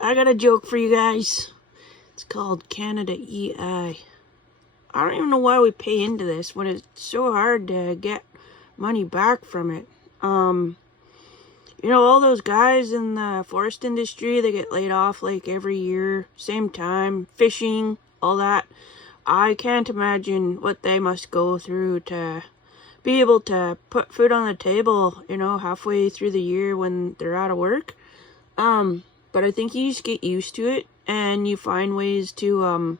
I got a joke for you guys. It's called Canada EI. I don't even know why we pay into this when it's so hard to get money back from it. You know, all those guys in the forest industry, they get laid off like every year, same time, fishing, all that. I can't imagine what they must go through to be able to put food on the table, you know, halfway through the year when they're out of work. But I think you just get used to it and you find ways to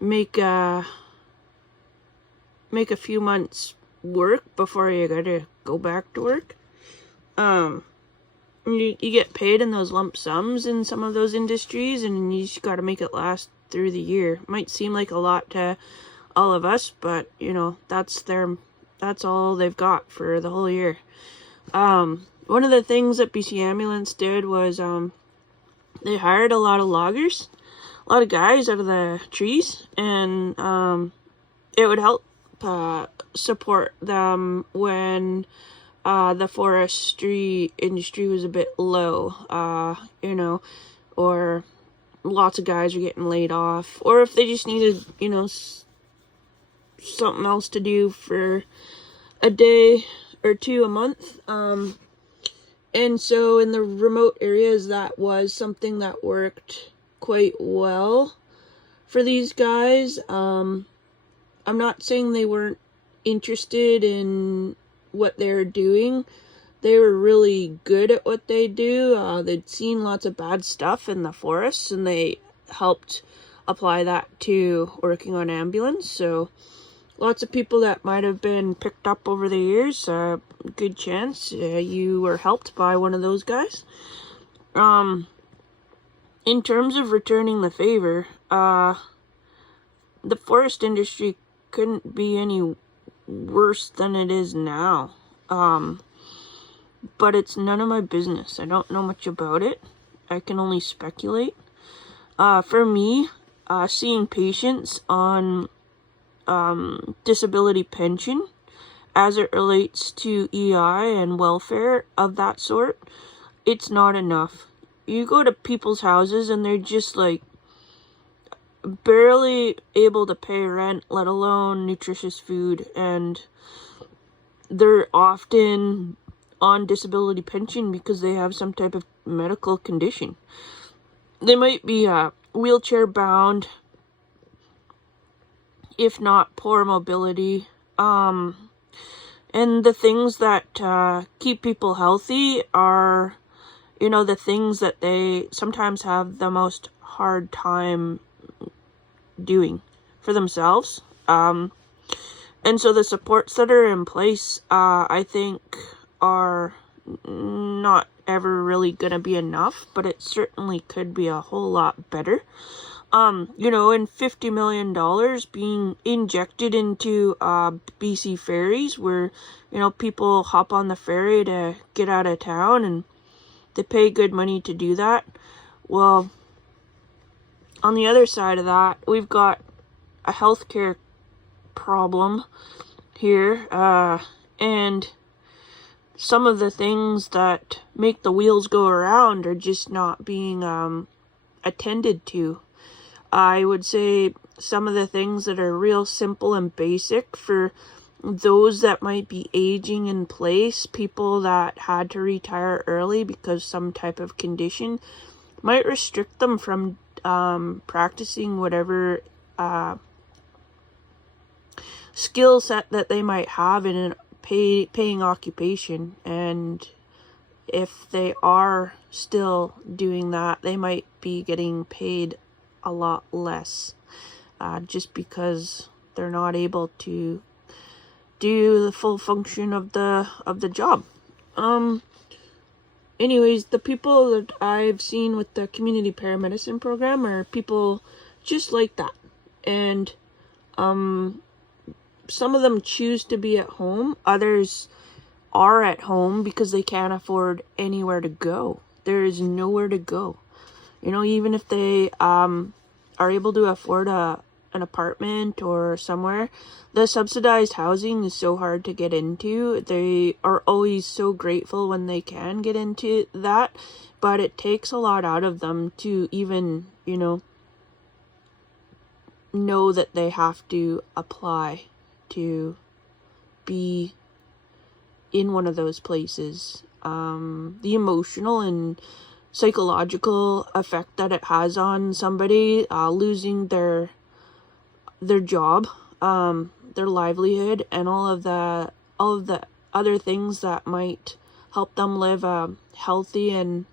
make a few months work before you gotta go back to work. You get paid in those lump sums in some of those industries, and you just gotta make it last through the year. Might seem like a lot to all of us, but you know, that's all they've got for the whole year. One of the things that BC Ambulance did was they hired a lot of loggers, a lot of guys out of the trees, and it would help support them when the forestry industry was a bit low, you know, or lots of guys are getting laid off, or if they just needed, you know, something else to do for a day or two a month. And so in the remote areas, that was something that worked quite well for these guys. I'm not saying they weren't interested in what they're doing. They were really good at what they do. They'd seen lots of bad stuff in the forests, and they helped apply that to working on ambulance. So lots of people that might have been picked up over the years, good chance you were helped by one of those guys. In terms of returning the favor, the forest industry couldn't be any worse than it is now. But it's none of my business. I don't know much about it. I can only speculate. For me, seeing patients on disability pension as it relates to EI and welfare of that sort, it's not enough. You go to people's houses and they're just like barely able to pay rent, let alone nutritious food, and they're often on disability pension because they have some type of medical condition. They might be wheelchair bound, if not poor mobility. And the things that keep people healthy are, you know, the things that they sometimes have the most hard time doing for themselves. And so the supports that are in place, I think, are not ever really gonna be enough, but it certainly could be a whole lot better. You know, and $50 million being injected into BC ferries, where, you know, people hop on the ferry to get out of town and they pay good money to do that. Well, on the other side of that, we've got a healthcare problem here, and some of the things that make the wheels go around are just not being attended to. I would say some of the things that are real simple and basic for those that might be aging in place, people that had to retire early because some type of condition, might restrict them from practicing whatever skill set that they might have in a paying occupation. And if they are still doing that, they might be getting paid a lot less, just because they're not able to do the full function of the job. Anyways, the people that I've seen with the community paramedicine program are people just like that, and some of them choose to be at home. Others are at home because they can't afford anywhere to go. There is nowhere to go. You know, even if they are able to afford an apartment or somewhere, the subsidized housing is so hard to get into. They are always so grateful when they can get into that, but it takes a lot out of them to even, know that they have to apply to be in one of those places. The emotional and psychological effect that it has on somebody, losing their job, their livelihood, and all of the other things that might help them live a healthy and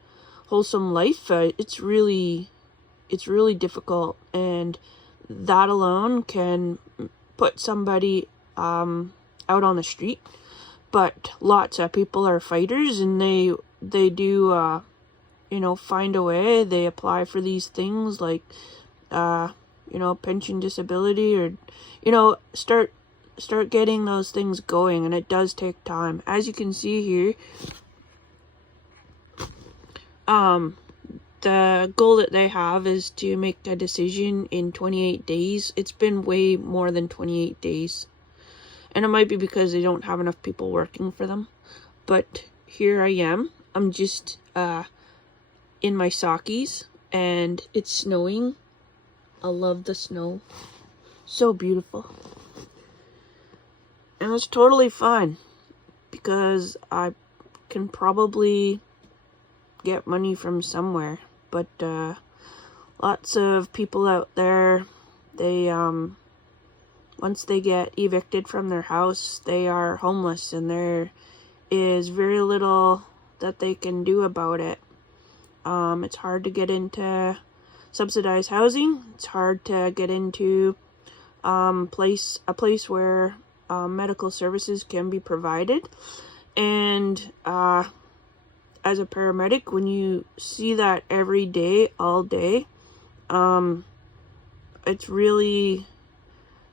wholesome life. It's really difficult, and that alone can put somebody out on the street. But lots of people are fighters, and they do find a way. They apply for these things like pension, disability, or start getting those things going, and it does take time. As you can see here, the goal that they have is to make a decision in 28 days. It's been way more than 28 days. And it might be because they don't have enough people working for them. But here I am. I'm just in my sockies, and it's snowing. I love the snow. So beautiful. And it's totally fine because I can probably get money from somewhere. But lots of people out there, they once they get evicted from their house, they are homeless, and there is very little that they can do about it. It's hard to get into subsidized housing. It's hard to get into a place where medical services can be provided. And as a paramedic, when you see that every day, all day, it's really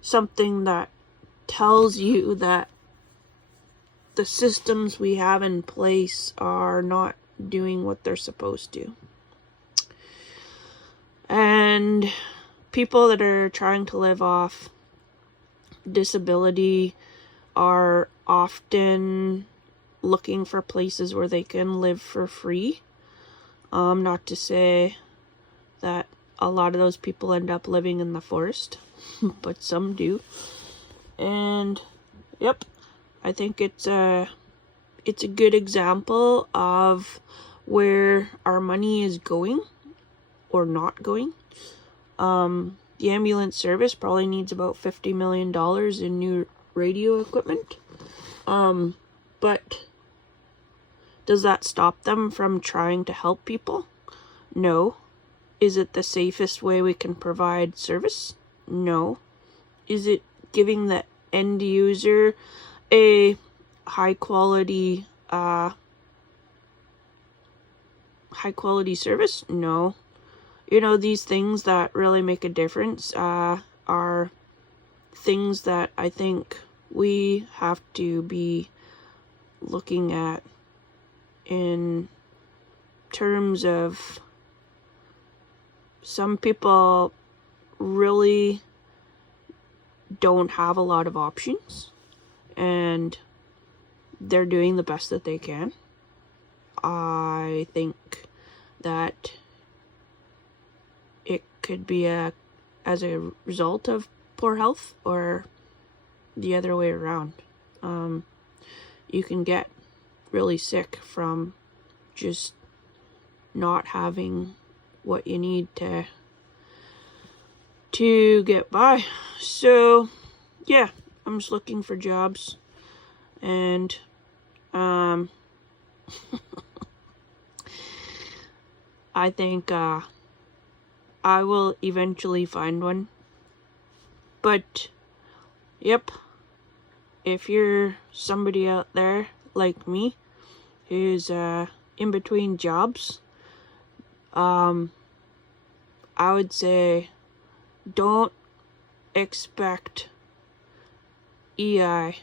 something that tells you that the systems we have in place are not doing what they're supposed to. And people that are trying to live off disability are often looking for places where they can live for free. Not to say that a lot of those people end up living in the forest, but some do. And yep, I think it's a good example of where our money is going or not going. The ambulance service probably needs about $50 million in new radio equipment. But does that stop them from trying to help people? No. Is it the safest way we can provide service? No. Is it giving the end user a high quality service? No. These things that really make a difference are things that I think we have to be looking at in terms of some people really don't have a lot of options, and they're doing the best that they can. I think that it could be as a result of poor health, or the other way around. You can get really sick from just not having what you need to get by. So yeah, I'm just looking for jobs, and I think I will eventually find one. But yep, if you're somebody out there like me who's in between jobs, I would say don't expect EI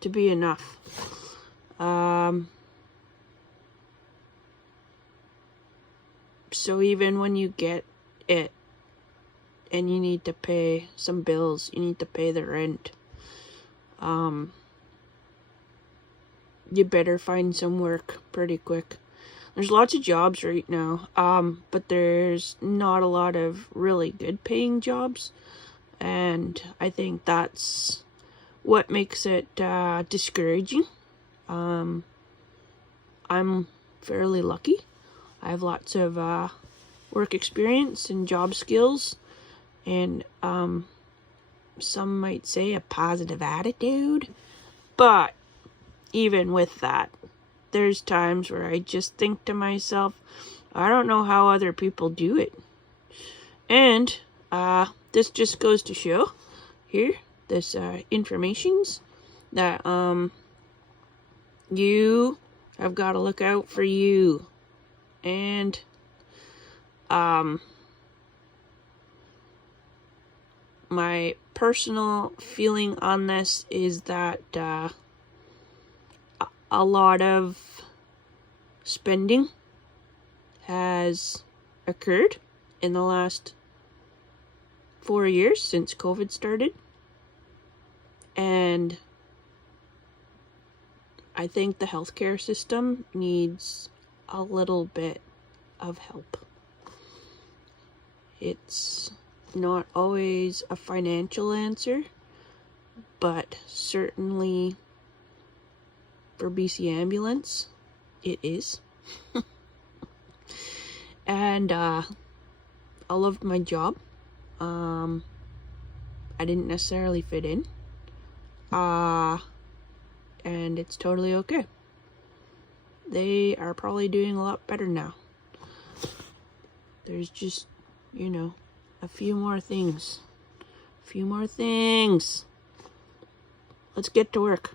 to be enough. So even when you get it and you need to pay some bills, you need to pay the rent, you better find some work pretty quick. there's lots of jobs right now, but there's not a lot of really good paying jobs, and I think that's what makes it discouraging. I'm fairly lucky. I have lots of work experience and job skills, and some might say a positive attitude, but even with that, there's times where I just think to myself, I don't know how other people do it. And this just goes to show here, this informations that you have got to look out for you. And my personal feeling on this is that a lot of spending has occurred in the last 4 years since COVID started. And I think the healthcare system needs a little bit of help. It's not always a financial answer, but certainly for BC Ambulance, it is. And I loved my job. I didn't necessarily fit in. And it's totally okay. They are probably doing a lot better now. There's just, a few more things. Let's get to work.